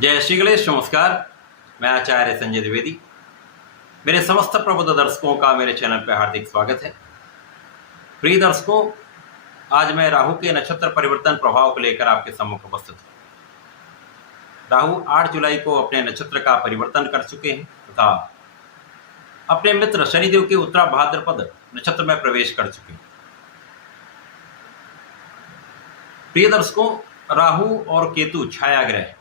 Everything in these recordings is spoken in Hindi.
जय श्री गणेश। नमस्कार, मैं आचार्य संजय द्विवेदी। मेरे समस्त प्रबुद्ध दर्शकों का मेरे चैनल पर हार्दिक स्वागत है। प्रिय दर्शकों, आज मैं राहु के नक्षत्र परिवर्तन प्रभाव को लेकर आपके सम्मुख उपस्थित हूँ। राहु 8 जुलाई को अपने नक्षत्र का परिवर्तन कर चुके हैं तथा अपने मित्र शनिदेव के उत्तरा भाद्रपद नक्षत्र में प्रवेश कर चुके हैं। प्रिय दर्शकों, राहु और केतु छाया ग्रह।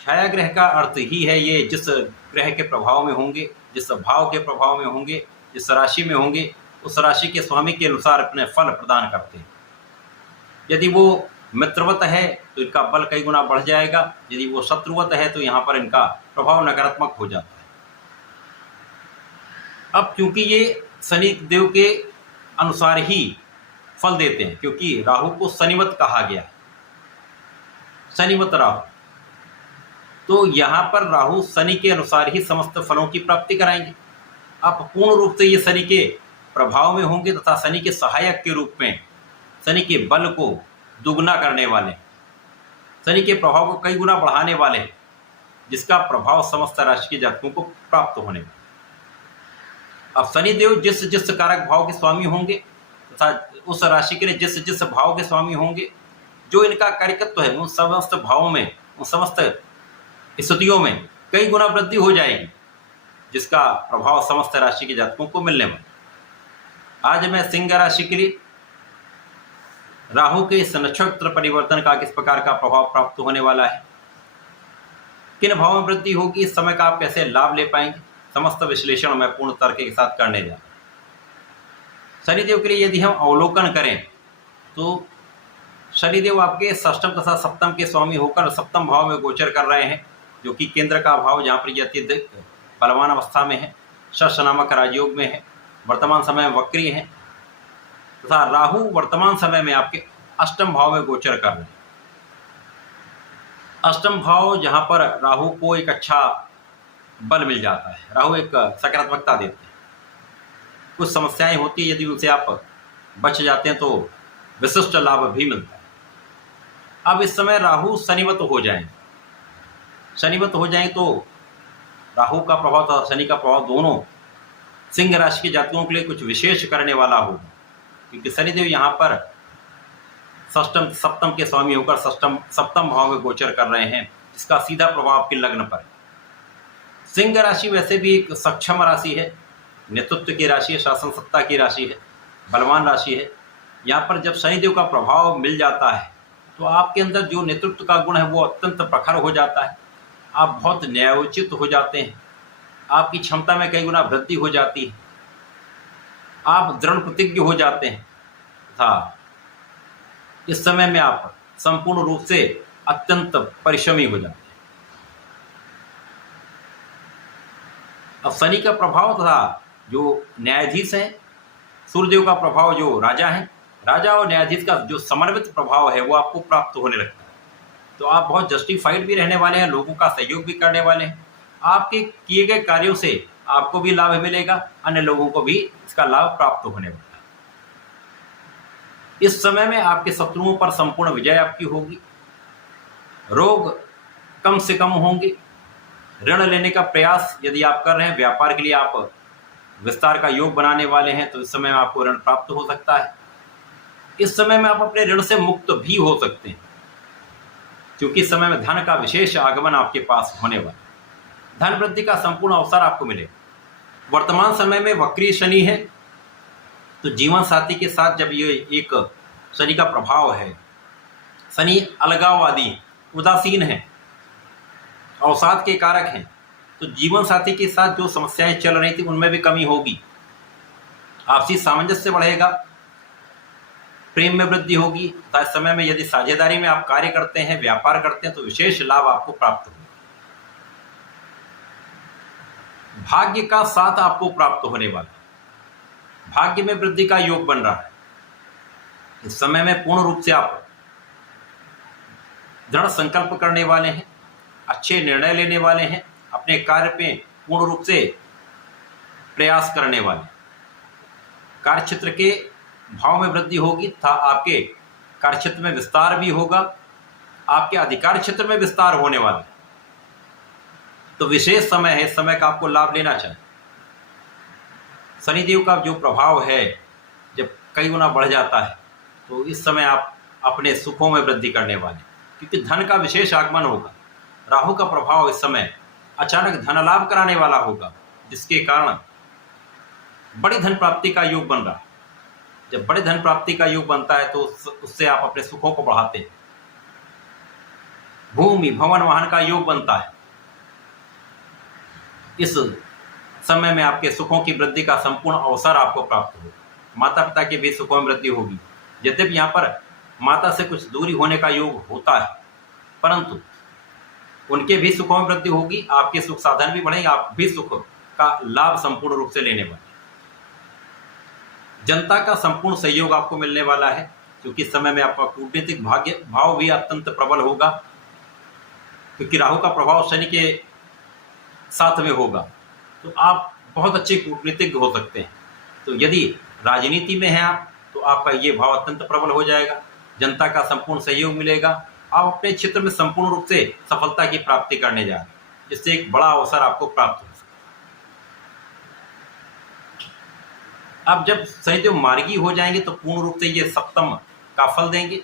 छाया ग्रह का अर्थ ही है ये जिस ग्रह के प्रभाव में होंगे, जिस भाव के प्रभाव में होंगे, जिस राशि में होंगे, उस राशि के स्वामी के अनुसार अपने फल प्रदान करते हैं। यदि वो मित्रवत है तो इनका बल कई गुना बढ़ जाएगा, यदि वो शत्रुवत है तो यहाँ पर इनका प्रभाव नकारात्मक हो जाता है। अब क्योंकि ये शनि देव के अनुसार ही फल देते हैं, क्योंकि राहु को शनिवत कहा गया है, शनिवत राहु, तो यहाँ पर राहु शनि के अनुसार ही समस्त फलों की प्राप्ति कराएंगे। आप पूर्ण रूप से ये शनि के प्रभाव में होंगे तथा शनि के सहायक के रूप में शनि के बल को दुगना करने वाले, शनि के प्रभाव को कई गुना बढ़ाने वाले, जिसका प्रभाव समस्त राशि के जातकों को प्राप्त होने वाला। अब शनि देव जिस जिस कारक भाव के स्वामी होंगे तथा उस राशि के लिए जिस जिस भाव के स्वामी होंगे, जो इनका कार्यकत्व है उन समस्त भावों में, उन समस्त स्थितियों में कई गुना वृद्धि हो जाएगी, जिसका प्रभाव समस्त राशि के जातकों को मिलने वाला। आज मैं सिंह राशि के लिए राहु के इस नक्षत्र परिवर्तन का किस प्रकार का प्रभाव प्राप्त होने वाला है, किन भावों में वृद्धि होगी, इस समय का आप कैसे लाभ ले पाएंगे, समस्त विश्लेषण मैं पूर्ण तर्क के साथ करने जा रहा हूं। शनिदेव के लिए यदि हम अवलोकन करें तो शनिदेव आपके षष्ठम तथा सप्तम के स्वामी होकर सप्तम भाव में गोचर कर रहे हैं, जो कि केंद्र का भाव जहाँ पर यह अत्यधिक बलवान अवस्था में है, शश नामक राजयोग में है, वर्तमान समय में वक्री है तथा राहु वर्तमान समय में आपके अष्टम भाव में गोचर कर रहे हैं। अष्टम भाव जहाँ पर राहु को एक अच्छा बल मिल जाता है, राहु एक सकारात्मकता देते हैं। कुछ समस्याएं होती है, यदि उनसे आप बच जाते हैं तो विशिष्ट लाभ भी मिलता है। अब इस समय राहु शनिवत हो जाएं, शनिवत हो जाएं तो राहु का प्रभाव तथा शनि का प्रभाव दोनों सिंह राशि के जातकों के लिए कुछ विशेष करने वाला होगा, क्योंकि शनिदेव यहाँ पर षष्टम सप्तम के स्वामी होकर सप्तम भाव में गोचर कर रहे हैं, जिसका सीधा प्रभाव आपके लग्न पर है। सिंह राशि वैसे भी एक सक्षम राशि है, नेतृत्व की राशि है, शासन सत्ता की राशि है, बलवान राशि है। यहाँ पर जब शनिदेव का प्रभाव मिल जाता है तो आपके अंदर जो नेतृत्व का गुण है वो अत्यंत प्रखर हो जाता है, आप बहुत न्यायोचित हो जाते हैं, आपकी क्षमता में कई गुना वृद्धि हो जाती है, आप दृढ़ प्रतिज्ञ हो जाते हैं तथा इस समय में आप संपूर्ण रूप से अत्यंत परिश्रमी हो जाते हैं। अब शनि का प्रभाव तथा जो न्यायाधीश हैं, सूर्यदेव का प्रभाव जो राजा हैं, राजा और न्यायाधीश का जो समन्वित प्रभाव है वो आपको प्राप्त होने लगता है। तो आप बहुत जस्टिफाइड भी रहने वाले हैं, लोगों का सहयोग भी करने वाले हैं, आपके किए गए कार्यों से आपको भी लाभ मिलेगा, अन्य लोगों को भी इसका लाभ प्राप्त होने वाला है। इस समय में आपके शत्रुओं पर संपूर्ण विजय आपकी होगी, रोग कम से कम होंगे, ऋण लेने का प्रयास यदि आप कर रहे हैं, व्यापार के लिए आप विस्तार का योग बनाने वाले हैं तो इस समय में आपको ऋण प्राप्त हो सकता है। इस समय में आप अपने ऋण से मुक्त भी हो सकते हैं, क्योंकि इस समय में धन का विशेष आगमन आपके पास होने वाला है, धन वृद्धि का संपूर्ण अवसर आपको मिलेगा। वर्तमान समय में वक्री शनि है, तो जीवन साथी के साथ जब ये एक शनि का प्रभाव है, शनि अलगाववादी उदासीन है, अवसाद के कारक हैं, तो जीवन साथी के साथ जो समस्याएं चल रही थी उनमें भी कमी होगी, आपसी सामंजस्य बढ़ेगा, प्रेम में वृद्धि होगी तथा इस समय में यदि साझेदारी में आप कार्य करते हैं, व्यापार करते हैं तो विशेष लाभ आपको प्राप्त होगा। भाग्य का साथ आपको प्राप्त होने वाला है, भाग्य में वृद्धि का योग बन रहा है। इस समय में पूर्ण रूप से आप दृढ़ संकल्प करने वाले हैं, अच्छे निर्णय लेने वाले हैं, अपने कार्य पे पूर्ण रूप से प्रयास करने वाले, कार्य क्षेत्र के भाव में वृद्धि होगी तथा आपके कार्यक्षेत्र में विस्तार भी होगा, आपके अधिकार क्षेत्र में विस्तार होने वाला है। तो विशेष समय है, इस समय का आपको लाभ लेना चाहिए। शनिदेव का जो प्रभाव है जब कई गुना बढ़ जाता है तो इस समय आप अपने सुखों में वृद्धि करने वाले, क्योंकि धन का विशेष आगमन होगा। राहु का प्रभाव इस समय अचानक धन लाभ कराने वाला होगा, जिसके कारण बड़ी धन प्राप्ति का योग बन रहा है। जब बड़े धन प्राप्ति का योग बनता है तो उससे आप अपने सुखों को बढ़ाते हैं। भूमि भवन वाहन का योग बनता है। इस समय में आपके सुखों की वृद्धि का संपूर्ण अवसर आपको प्राप्त होगा। माता पिता की भी सुखों में वृद्धि होगी। यद्यपि यहाँ पर माता से कुछ दूरी होने का योग होता है, परंतु उनके भी सुखों में वृद्धि होगी, आपके सुख साधन भी बढ़ेंगे, आप भी सुख का लाभ संपूर्ण रूप से लेने वाले। जनता का संपूर्ण सहयोग आपको मिलने वाला है, क्योंकि इस समय में आपका कूटनीतिक भाग्य भाव भी अत्यंत प्रबल होगा, क्योंकि राहु का प्रभाव शनि के साथ में होगा। तो आप बहुत अच्छे कूटनीतिज्ञ हो सकते हैं। तो यदि राजनीति में हैं आप, तो आपका ये भाव अत्यंत प्रबल हो जाएगा। जनता का संपूर्ण सहयोग मिलेगा। आप अपने क्षेत्र में संपूर्ण रूप से सफलता की प्राप्ति करने जा रहे हैं, जिससे एक बड़ा अवसर आपको प्राप्त हो सकता है। अब जब शनिदेव मार्गी हो जाएंगे तो पूर्ण रूप से ये सप्तम का फल देंगे।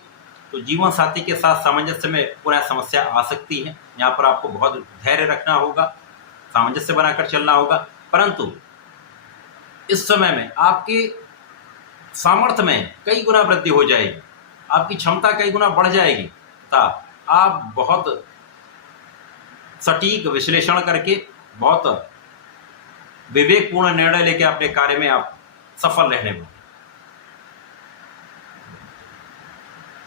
तो जीवन साथी के साथ सामंजस्य में पुनः समस्या आ सकती है। यहाँ पर आपको बहुत धैर्य रखना होगा, सामंजस्य बनाकर चलना होगा। परंतु इस समय में आपके सामर्थ्य में कई गुना वृद्धि हो जाएगी, आपकी क्षमता कई गुना बढ़ जाएगी तथा आप बहुत सटीक विश्लेषण करके बहुत विवेकपूर्ण निर्णय लेकर अपने कार्य में आप सफल रहने वाले।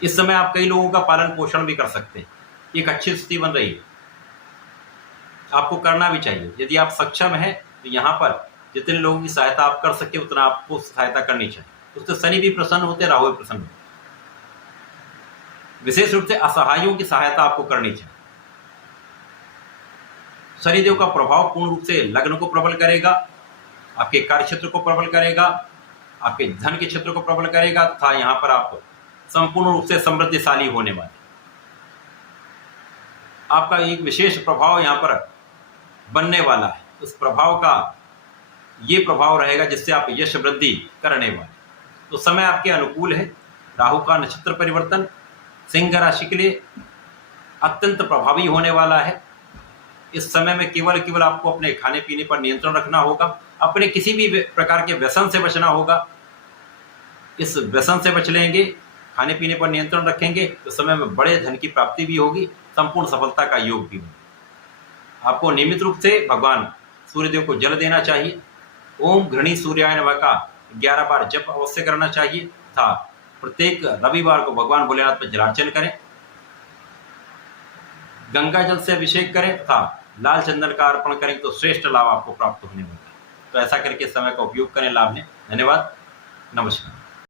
इस समय आप कई लोगों का पालन पोषण भी कर सकते हैं। एक अच्छी स्थिति बन रही है, आपको करना भी चाहिए। यदि आप सक्षम हैं तो यहाँ पर जितने लोगों की सहायता आप कर सके उतना आपको सहायता करनी चाहिए। उससे शनि भी प्रसन्न होते, राहु भी प्रसन्न होते। विशेष रूप से असहायों की सहायता आपको करनी चाहिए। शनिदेव का प्रभाव पूर्ण रूप से लग्न को प्रबल करेगा, आपके कार्य क्षेत्र को प्रबल करेगा, आपके धन के क्षेत्र को प्रबल करेगा तथा यहाँ पर आप संपूर्ण रूप से समृद्धिशाली होने वाले। आपका एक विशेष प्रभाव यहाँ पर बनने वाला है। उस प्रभाव का ये प्रभाव रहेगा जिससे आप यश वृद्धि करने वाले। तो समय आपके अनुकूल है। राहु का नक्षत्र परिवर्तन सिंह राशि के लिए अत्यंत प्रभावी होने वाला है। इस समय में केवल आपको अपने खाने पीने पर नियंत्रण रखना होगा, अपने किसी भी प्रकार के व्यसन से बचना होगा। इस व्यसन से बच लेंगे, खाने पीने पर नियंत्रण रखेंगे तो समय में बड़े धन की प्राप्ति भी होगी, संपूर्ण सफलता का योग भी होगा। आपको नियमित रूप से भगवान सूर्यदेव को जल देना चाहिए। ओम घृणी सूर्याय नमः का 11 बार जप अवश्य करना चाहिए तथा प्रत्येक रविवार को भगवान भोलेनाथ पर जलार्चन करें, गंगा जल से अभिषेक करें तथा लाल चंदन का अर्पण करें तो श्रेष्ठ लाभ आपको प्राप्त होने वाला है। तो ऐसा करके समय का उपयोग करें लाभ लें। धन्यवाद, नमस्कार।